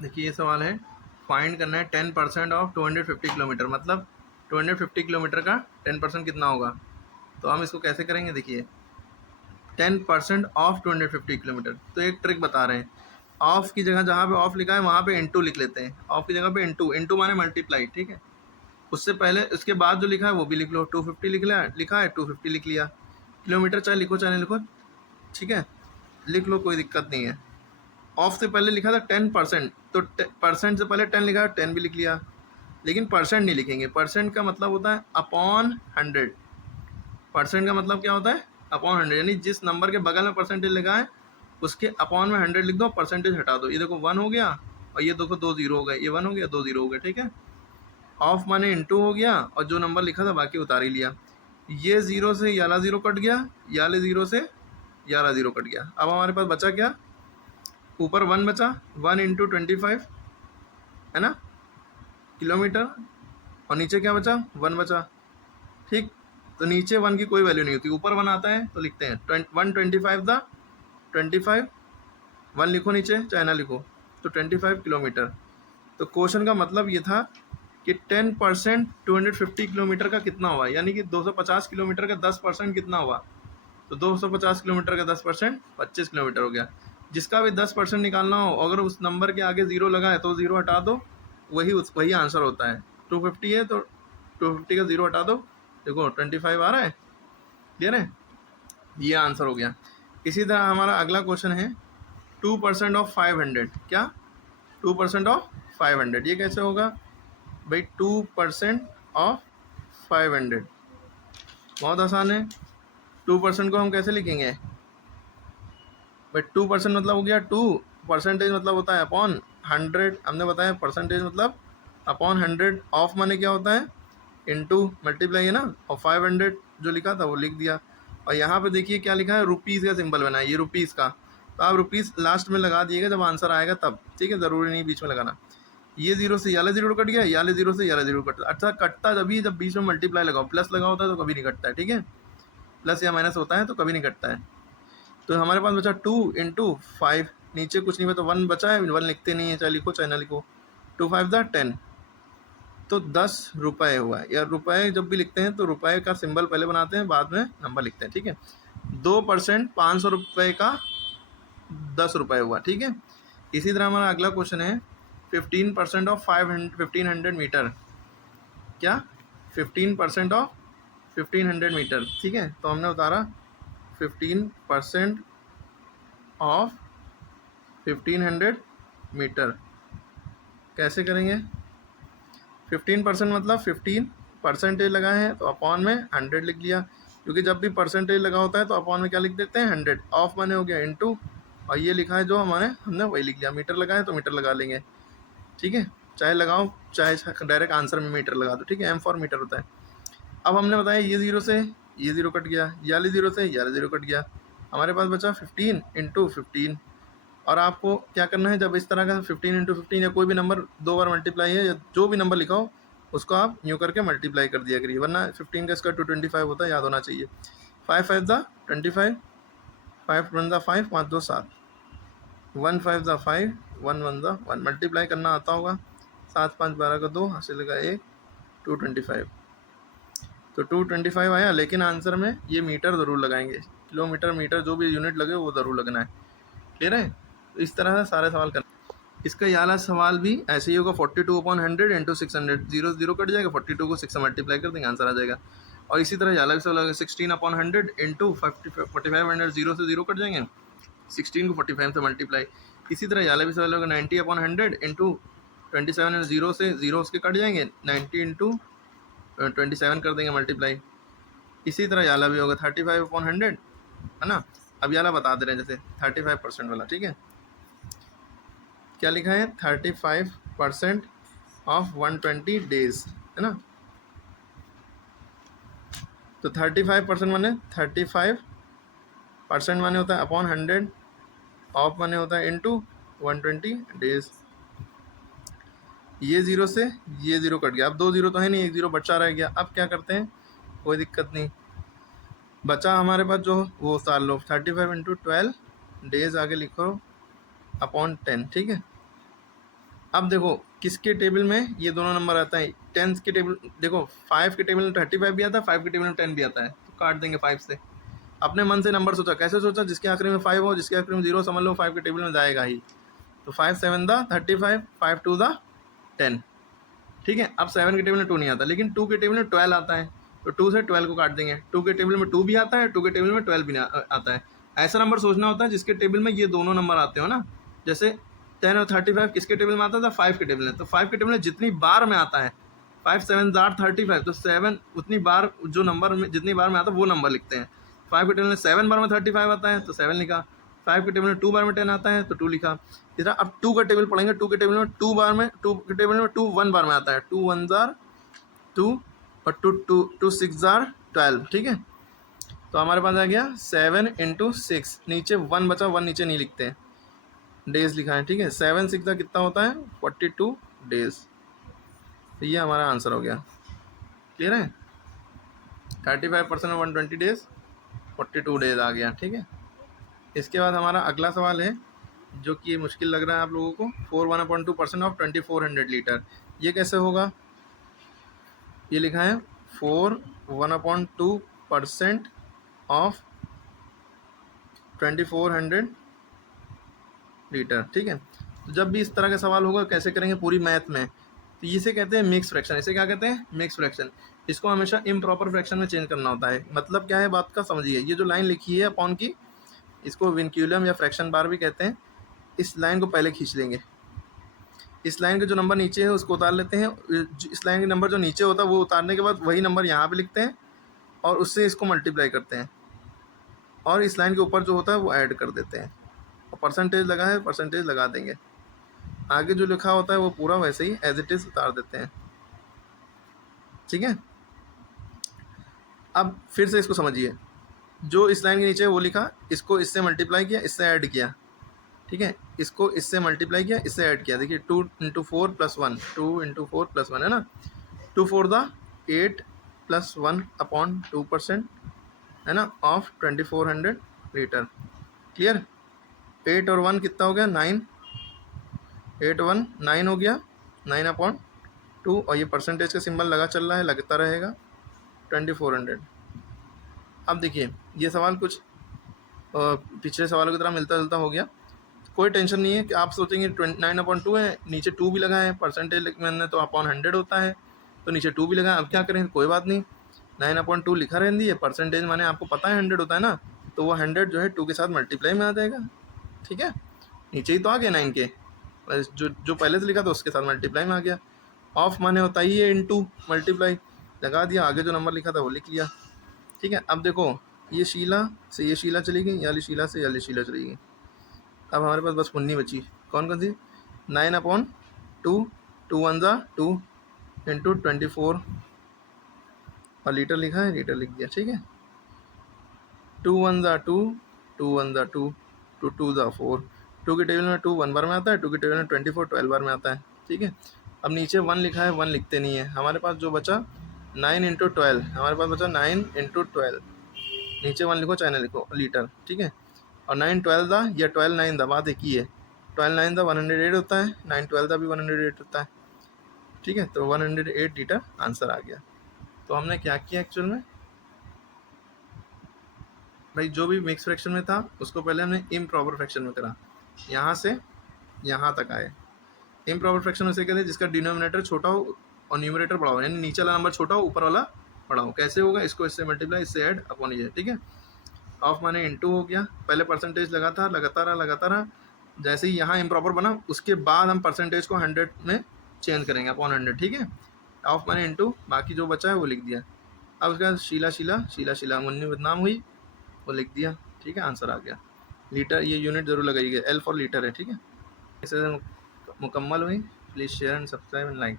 देखिए ये सवाल है, फाइंड करना है 10% ऑफ 250 किलोमीटर, मतलब 250 किलोमीटर का 10% कितना होगा। तो हम इसको कैसे करेंगे, देखिए 10% ऑफ 250 किलोमीटर, तो एक ट्रिक बता रहे हैं। ऑफ की जगह जहाँ पे ऑफ लिखा है वहाँ पे इनटू लिख लेते हैं, ऑफ की जगह पे इनटू, इनटू माने मल्टीप्लाई, ठीक है। उससे पहले उसके बाद जो लिखा है वो भी लिख लो, 250 लिखा है 250 लिख लिया। किलोमीटर चाहे लिखो चाहे नहीं लिखो, ठीक है, लिख लो, कोई दिक्कत नहीं है। ऑफ से पहले लिखा था 10%, तो परसेंट से पहले 10 लिखा है, 10 भी लिख लिया। लेकिन परसेंट नहीं लिखेंगे, परसेंट का मतलब होता है अपॉन 100। परसेंट का मतलब क्या होता है, अपॉन 100, यानी जिस नंबर के बगल में परसेंटेज लिखा है उसके अपॉन में 100 लिख दो, परसेंटेज हटा दो। ये देखो 1 हो गया, और ये देखो 2 जीरो हो गए, ये 1 हो गया 2 जीरो हो गए, ठीक है। ऑफ माने इनटू हो गया, और जो नंबर लिखा था बाकी उतार ही लिया। ये जीरो से याला जीरो कट गया, याले जीरो से याला जीरो कट गया। अब हमारे पास बचा क्या, ऊपर 1 बचा, 1 इंटू 25 है ना किलोमीटर, और नीचे क्या बचा, 1 बचा, ठीक। तो नीचे 1 की कोई वैल्यू नहीं होती, ऊपर 1 आता है तो लिखते हैं 125 द 25, 1 लिखो नीचे चाहे ना लिखो, तो 25 किलोमीटर। तो क्वेश्चन का मतलब ये था कि 10% 250 किलोमीटर का कितना हुआ, यानी कि 250 किलोमीटर का 10% कितना हुआ। तो 250 किलोमीटर का 10% 25 किलोमीटर हो गया। जिसका भी 10% निकालना हो, अगर उस नंबर के आगे ज़ीरो लगा है तो ज़ीरो हटा दो, वही आंसर होता है। 250 है तो 250 का ज़ीरो हटा दो, देखो 25 आ रहा है, क्लियर है, ये आंसर हो गया। इसी तरह हमारा अगला क्वेश्चन है 2% ऑफ 500, क्या 2% ऑफ 500, ये कैसे होगा भाई, 2% ऑफ 500, बहुत आसान है। 2% को हम कैसे लिखेंगे भाई, 2% मतलब हो गया 2, परसेंटेज मतलब होता है अपॉन 100, हमने बताया परसेंटेज मतलब अपॉन 100, ऑफ माने क्या होता है इनटू मल्टीप्लाई है ना, और 500 जो लिखा था वो लिख दिया। और यहाँ पे देखिए क्या लिखा है, रुपीज़ का सिंबल बना है, ये रुपीज़ का, तो आप रुपीज़ लास्ट में लगा दिएगा जब आंसर आएगा तब, ठीक है, ज़रूरी नहीं बीच में लगाना। ये जीरो से याले जीरो कट गया, याले जीरो से याले जीरो कट, अच्छा कटता जब भी जब बीच में मल्टीप्लाई लगाओ, प्लस लगा होता है तो कभी नहीं कटता है, ठीक है, प्लस या माइनस होता है तो कभी नहीं कटता है। तो हमारे पास बचा 2 इंटू 5, नीचे कुछ नहीं बचा, 1 बचा है, 1 लिखते नहीं है, चाहे लिखो चाहे ना लिखो, 2 5 द 10, तो 10 रुपये हुआ है। या रुपये जब भी लिखते हैं तो रुपये का सिंबल पहले बनाते हैं, बाद में नंबर लिखते हैं, ठीक है। 2% 500 रुपये का 10 रुपये हुआ, ठीक है। इसी तरह हमारा अगला क्वेश्चन है 15% ऑफ 1500 मीटर, क्या 15% ऑफ 1500 मीटर, ठीक है। तो हमने उतारा 15% ऑफ 1500 मीटर, कैसे करेंगे, 15% मतलब 15 परसेंटेज लगाए हैं तो अपॉन में 100 लिख लिया, क्योंकि जब भी परसेंटेज लगा होता है तो अपॉन में क्या लिख देते हैं 100, ऑफ माने हो गया इनटू, और ये लिखा है जो हमने वही लिख लिया, मीटर लगाए तो मीटर लगा लेंगे, ठीक है, चाहे लगाओ चाहे डायरेक्ट आंसर में मीटर लगा दो, ठीक है, एम फॉर मीटर होता है। अब हमने बताया ये ज़ीरो से ये ज़ीरो कट गया, याले ज़ीरो से याले ज़ीरो कट गया, हमारे पास बचा 15 इंटू 15। और आपको क्या करना है, जब इस तरह का 15 इंटू 15 या कोई भी नंबर 2 बार मल्टीप्लाई है, या जो भी नंबर लिखा हो उसको आप यूँ करके मल्टीप्लाई कर दिया करिए, वरना 15 का स्क्वायर 225 होता है, याद होना चाहिए। 5 5 the 25, 5 1 the 5, 5 2 7, 1 5 the 5, 1 1 the 1, multiply करना आता होगा, 7 5 12 का 2 हासिल का 1, 225, तो 225 आया। लेकिन आंसर में ये मीटर ज़रूर लगाएंगे, किलोमीटर मीटर जो भी यूनिट लगे वो ज़रूर लगना है, क्लियर है। तो इस तरह से सारे सवाल करना। इसका ये वाला सवाल भी ऐसे ही होगा, 42/100 इंटू 600, जीरो जीरो कट जाएगा, 42 को 6 से मल्टीप्लाई कर देंगे, आंसर आ जाएगा। और इसी तरह याला भी सवाल होगा, 16/100 इंटू 4500, जीरो से जीरो कट जाएंगे, 16 को 45 से मल्टीप्लाई। इसी तरह याला भी सवाल होगा 90/100 इंटू 27, जीरो से जीरो उसके कट जाएंगे, 90 इंटू 27 कर देंगे मल्टीप्लाई। इसी तरह याला भी होगा 35/100, है ना। अब याला बता दे रहे हैं, जैसे 35% वाला, ठीक है, क्या लिखा है 35% ऑफ 120 डेज, है ना। तो 35% माने 35% माने होता है अपॉन 100, ऑफ माने होता है इनटू 120 डेज। ये ज़ीरो से ये ज़ीरो कट गया, अब 2 ज़ीरो तो है नहीं, 1 ज़ीरो बचा रह गया। अब क्या करते हैं, कोई दिक्कत नहीं, बचा हमारे पास जो वो उतार लो, 35 इंटू 12 डेज आगे लिखो अपॉन 10, ठीक है। अब देखो किसके टेबल में ये दोनों नंबर आता है, 10 के टेबल, देखो 5 के टेबल में 35 भी आता है, 5 के टेबल में 10 भी आता है, तो काट देंगे 5 से। अपने मन से नंबर सोचा, कैसे सोचा, जिसके आखिरी में 5 हो, जिसके आखिरी में 0 समझ लो 5 के टेबल में जाएगा ही। तो 5 7 द 35, 5 2 द 10, ठीक है। अब 7 के टेबल में 2 नहीं आता, लेकिन 2 के टेबल में 12 आता है, तो 2 से 12 को काट देंगे। 2 के टेबल में 2 भी आता है, 2 के टेबल में 12 भी आता है। ऐसा नंबर सोचना होता है जिसके टेबल में ये दोनों नंबर आते हो ना। जैसे 10 और 35 किसके टेबल में आता था, 5 के टेबल में। तो 5 के टेबल में जितनी बार में आता है, 5 7 जार 35, तो 7 उतनी बार जो नंबर में जितनी बार में आता है वो नंबर लिखते हैं। 5 के टेबल में 7 बार में 35 आता है तो 7 लिखा। 5 के टेबल में 2 बार में 10 आता है तो 2 लिखा। इधर अब 2 का टेबल पढ़ेंगे। 2 के टेबल में 2 बार में 2 के टेबल में 2 1 बार में आता है, 2 1 जार 2 और 2 6 जार 12, ठीक है। तो हमारे पास आ गया 7 × 6, नीचे 1 बचा, 1 नीचे नहीं लिखते हैं, डेज लिखा है, ठीक है। 7 6 का कितना होता है, 42 डेज। तो ये हमारा आंसर हो गया। क्लियर है, 35% ऑफ 120 डेज 42 डेज आ गया, ठीक है। इसके बाद हमारा अगला सवाल है जो कि मुश्किल लग रहा है आप लोगों को। 4 1/2% ऑफ 2400 लीटर, ये कैसे होगा। ये लिखा है 4 1/2% ऑफ 2400 लीटर, ठीक है। तो जब भी इस तरह का सवाल होगा कैसे करेंगे पूरी मैथ में, तो इसे कहते हैं मिक्स फ्रैक्शन। इसे क्या कहते हैं, मिक्स फ्रैक्शन। इसको हमेशा इम्प्रॉपर फ्रैक्शन में चेंज करना होता है। मतलब क्या है बात का, समझिए। ये जो लाइन लिखी है अपॉन की, इसको विनक्यूलम या फ्रैक्शन बार भी कहते हैं। इस लाइन को पहले खींच लेंगे, इस लाइन के जो नंबर नीचे है उसको उतार लेते हैं। इस लाइन के नंबर जो नीचे होता है वो उतारने के बाद वही नंबर यहाँ पे लिखते हैं और उससे इसको मल्टीप्लाई करते हैं, और इस लाइन के ऊपर जो होता है वो ऐड कर देते हैं, और परसेंटेज लगा है परसेंटेज लगा देंगे। आगे जो लिखा होता है वो पूरा वैसे ही एज इट इज़ उतार देते हैं, ठीक है। अब फिर से इसको समझिए। जो इस लाइन के नीचे वो लिखा, इसको इससे मल्टीप्लाई किया, इससे ऐड किया, ठीक है। इसको इससे मल्टीप्लाई किया, इससे ऐड किया। देखिए 2 × 4 + 1, 2 × 4 + 1 है ना। 2 4 द 8 + 1/2% है ना ऑफ 2400 लीटर। क्लियर। 8 और 1 कितना हो गया, 9। 8 1 9 हो गया, 9/2, और ये परसेंटेज का सिंबल लगा चल रहा है, लगता रहेगा 2400। अब देखिए ये सवाल कुछ पिछले सवालों की तरह मिलता जुलता हो गया। कोई टेंशन नहीं है कि आप सोचेंगे 9/2 है, नीचे 2 भी लगा है, परसेंटेज मैंने तो अपॉन 100 होता है तो नीचे 2 भी लगा है। अब क्या करें, कोई बात नहीं, 9/2 लिखा रहने दीजिए। परसेंटेज माने आपको पता है 100 होता है ना, तो वो 100 जो है 2 के साथ मल्टीप्लाई में आ जाएगा, ठीक है। नीचे ही तो आ गया 9 के, जो पहले से लिखा था उसके साथ मल्टीप्लाई में आ गया। ऑफ माने होता ही है इनटू, मल्टीप्लाई लगा दिया, आगे जो नंबर लिखा था वो लिख लिया, ठीक है। अब देखो ये शीला से ये शीला चली गई, याली शीला से याली शीला चली गई। अब हमारे पास बस 19 बची। कौन कौन सी, 9/2, 2 1 ज़ा 2 × 24, और लीटर लिखा है, लीटर लिख दिया, ठीक है। 2 1 ज़ा 2, 2 1 ज़ा 2, 2 2 ज़ा 4। 2 के टेबल में 2 1 बार में आता है, 2 के टेबल में 24 12 बार में आता है, ठीक है। अब नीचे 1 लिखा है, 1 लिखते नहीं है। हमारे पास जो बचा 9 × 12, हमारे पास बचा 9 × 12, नीचे 1 लिखो चाहे ना लिखो, लीटर, ठीक है। और 9 12 दा या 12 9 दा, बात एक ही है। 12 9 दा 108 होता है, 9 12 दा भी 108 होता है, ठीक है। तो 108 लीटर आंसर आ गया। तो हमने क्या किया एक्चुअल में भाई, जो भी मिक्स फ्रैक्शन में था उसको पहले हमने इम्प्रॉपर फ्रैक्शन में करा, यहाँ से यहाँ तक आए। इम्प्रॉपर फ्रैक्शन उसे कहते हैं जिसका डिनोमिनेटर छोटा हो और न्यूमरेटर बड़ा हो, यानी नीचे वाला नंबर छोटा हो ऊपर वाला बड़ा हो। कैसे होगा, इसको इससे मल्टीप्लाई, इससे ऐड, अपॉन ये, ठीक है। ऑफ माने इनटू हो गया, पहले परसेंटेज लगाता रहा। जैसे ही यहाँ इम्प्रॉपर बना उसके बाद हम परसेंटेज को 100 में चेंज करेंगे, अपॉन 100, ठीक है। ऑफ माने इनटू, बाकी जो बचा है वो लिख दिया। अब उसके बाद शीला मुन्नी बदनाम हुई, वो लिख दिया, ठीक है। आंसर आ गया। लीटर, ये यूनिट जरूर लगाइएगा, L फॉर लीटर है, ठीक है। इसे मुकम्मल हुई। Please share and subscribe and like.